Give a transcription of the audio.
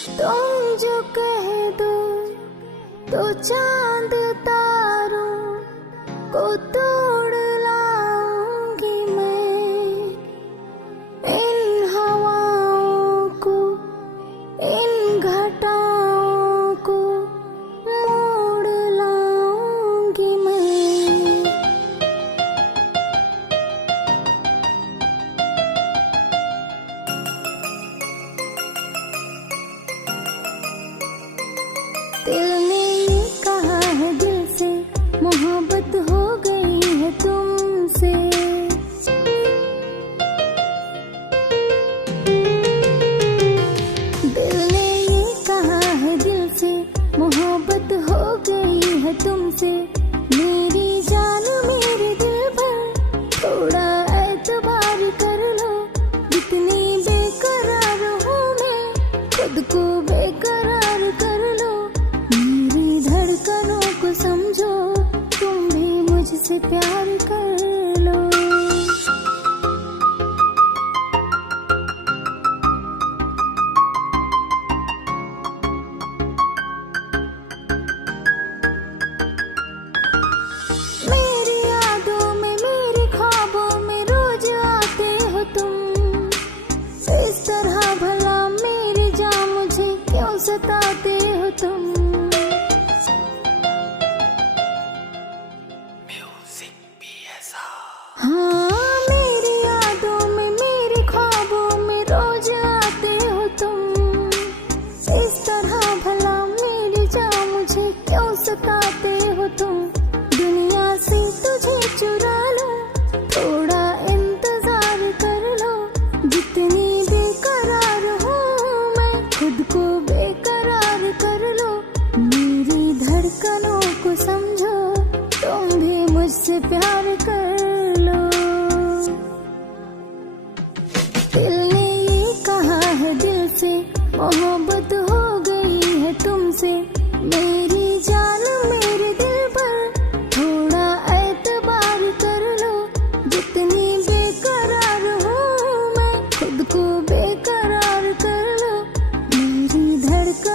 तुम जो कह दो तो चांद तारों को तोड़ लाऊंगी मैं, इन हवाओं को, इन घटाओं को मोड़ लाऊंगी मैं। दिल ने ये कहा है दिल से, मोहब्बत हो गई है तुमसे। दिल ने ये कहा है दिल से, मोहब्बत हो गई है तुमसे। मेरी जान मेरे दिल भर, थोड़ा एतबार कर लो। जितनी बेकरार हूँ मैं, खुद को बेकरार कर लो। मेरी धड़कनों को समझो, तुम भी मुझसे प्यार कर लो। मेरी यादों में, मेरे ख्वाबों में रोज आते हो तुम। इस तरह भला मेरी जान मुझे क्यों सताते हो तुम। हाँ, मेरी यादों में, मेरे ख्वाबों में रोज आते हो तुम। इस तरह भला मेरी जान मुझे क्यों सताते हो तुम। दुनिया से तुझे चुरा लो, थोड़ा इंतजार कर लो। जितनी बेकरार हूँ मैं, खुद को बेकरार कर लो। मेरी धड़कनों को समझो, तुम भी मुझसे प्यार कर लो। दिल ने ये कहा है दिल से, मोहब्बत हो गई है तुमसे। मेरी जान मेरे दिल पर, थोड़ा एतबार कर लो। जितनी बेकरार हूँ मैं, खुद को बेकरार कर लो। मेरी धड़कन